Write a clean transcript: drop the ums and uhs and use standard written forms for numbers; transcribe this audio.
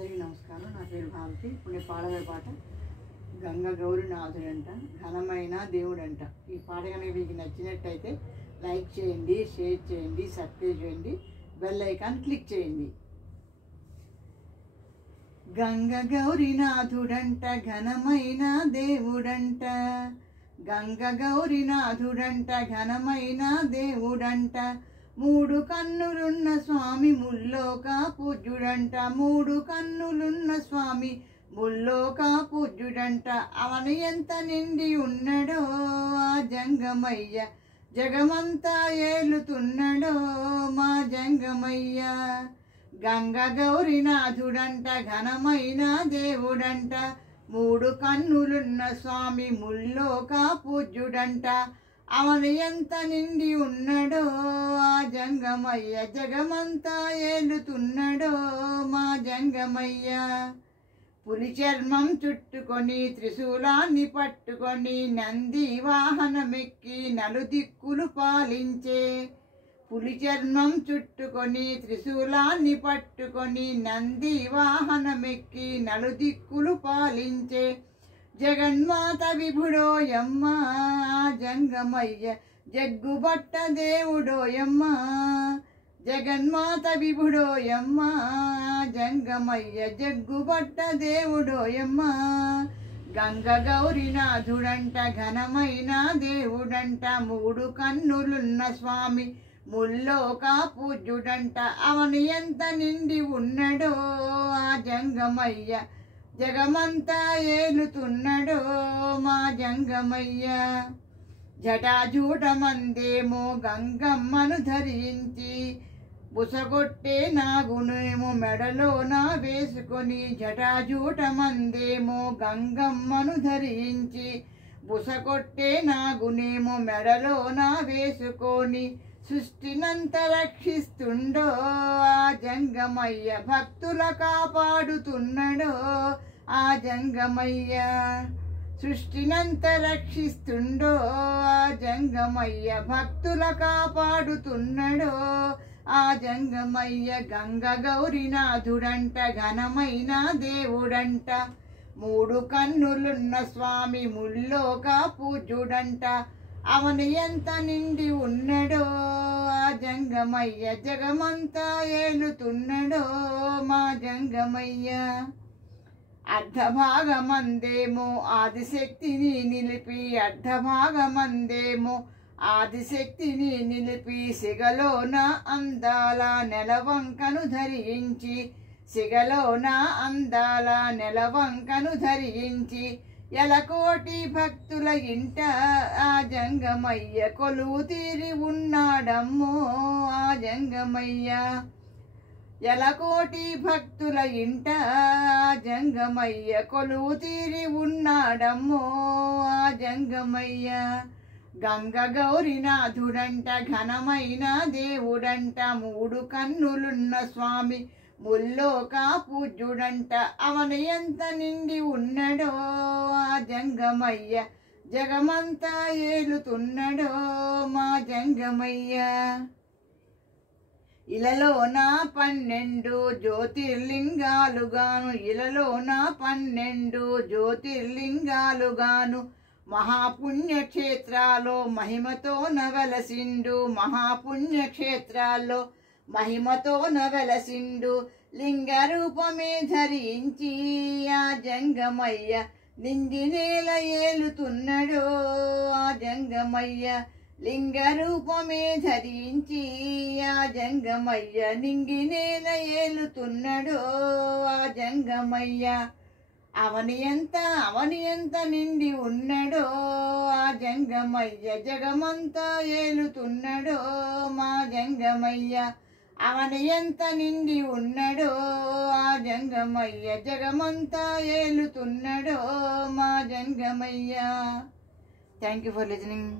అందరికీ నమస్కారం. నా పేరు భారతి. ఇప్పుడు నేను పాడమే పాట గంగ గౌరీనాథుడంట, ఘనమైన దేవుడంట. ఈ పాట కనుక మీకు నచ్చినట్టయితే లైక్ చేయండి, షేర్ చేయండి, సబ్స్క్రైబ్ చేయండి, బెల్ ఐకాన్ క్లిక్ చేయండి. గంగ గౌరీనాథుడంట, ఘనమైన దేవుడంట. గంగ గౌరీనాథుడంట, ఘనమైన దేవుడంట. మూడు కన్నులున్న స్వామి ముల్లోక పూజ్యుడంట. మూడు కన్నులున్న స్వామి ముల్లోక పూజ్యుడంట. అవని ఎంత నిండి ఉన్నడో ఆ జంగమయ్య, జగమంతా ఏలుతున్నడో మా జంగమయ్య. గంగ గౌరీనాథుడంట, ఘనమైన దేవుడంట. మూడు కన్నులున్న స్వామి ముల్లోక పూజ్యుడంట. అవని ఎంత నిండి ఉన్నడో ఆ జంగమయ్య, జగమంతా ఏలుతున్నడో మా జంగమయ్య. పులి చర్మం చుట్టుకొని త్రిశూలాన్ని పట్టుకొని నంది వాహనమెక్కి నలుదిక్కులు పాలించే. పులి చర్మం చుట్టుకొని త్రిశూలాన్ని పట్టుకొని నంది వాహనమెక్కి నలుదిక్కులు పాలించే. జగన్మాత విభుడోయమ్మ జంగమయ్య, జగ్గుబట్ట దేవుడోయమ్మ. జగన్మాత విభుడోయమ్మ జంగమయ్య, జగ్గుబట్ట దేవుడోయమ్మ. గంగ గౌరీనాథుడంట, ఘనమైన దేవుడంట. మూడు కన్నులున్న స్వామి ముల్లోక పూజ్యుడంట. అవని ఎంత నిండి ఉన్నడో ఆ జంగమయ్య, జగమంతా ఏలుతున్నడో మా జంగమయ్య. జటాజూటమందేమో గంగమ్మను ధరించి, బుసగొట్టే నాగునేమో మెడలోన వేసుకొని. జటాజూటమందేమో గంగమ్మను ధరించి, బుసగొట్టే నాగునేమో మెడలోన వేసుకొని. సృష్టినంత రక్షిస్తుండో ఆ జంగమయ్య, భక్తుల కాపాడుతున్నడో ఆ జంగమయ్య. సృష్టినంత రక్షిస్తుండో ఆ జంగమయ్య, భక్తుల కాపాడుతున్నడో ఆ జంగమయ్య. గంగ గౌరీనాథుడంట, ఘనమైన దేవుడంట. మూడు కన్నులున్న స్వామి ముల్లోక పూజ్యుడంట. అవని ఎంత నిండి ఉన్నడో ఆ జంగమయ్య, జగమంతా ఏలుతున్నడో మా జంగమయ్య. అర్ధభాగమందేమో ఆదిశక్తిని నిలిపి, అర్ధభాగమందేమో ఆదిశక్తిని నిలిపి. సిగలోన అందాల నెలవంకను ధరించి, సిగలోన అందాల నెలవంకను ధరించి. ఎలకోటి భక్తుల ఇంట ఆ జంగమయ్య, కొలువు తీరి ఉన్నాడమ్మో ఆ జంగమయ్య. ఎలకోటి భక్తుల ఇంట ఆ జంగమయ్య, కొలువు తీరి ఉన్నాడమ్మో ఆ జంగమయ్య. గంగ గౌరీనాథుడంట, ఘనమైన దేవుడంట. మూడు కన్నులున్న స్వామి ముల్లోక పూజ్యుడంట. అవని ఎంత నిండి ఉన్నడో ఆ జంగమయ్య, జగమంతా ఏలుతున్నడో మా జంగమయ్య. ఇలలోన 12 జ్యోతిర్లింగాలుగాను, ఇలలోన 12 జ్యోతిర్లింగాలుగాను. మహాపుణ్యక్షేత్రాల్లో మహిమతో నవలసిండు, మహాపుణ్యక్షేత్రాల్లో మహిమతో నవలసిండు. లింగ రూపమే ధరించి ఆ జంగమయ్య, నింగి నేల ఏలుతున్నడో ఆ జంగమయ్య. లింగ రూపమే ధరించి ఆ జంగమయ్య, నింగి నేల ఏలుతున్నడో ఆ జంగమయ్య. అవని ఎంత నిండి ఉన్నడో ఆ జంగమయ్య, జగమంతా ఏలుతున్నడో మా జంగమయ్య. అవని ఎంత నిండి ఉన్నడో ఆ జంగమయ్య, జగమంతా ఏలుతున్నడో మా Jangamayya. Thank you for listening.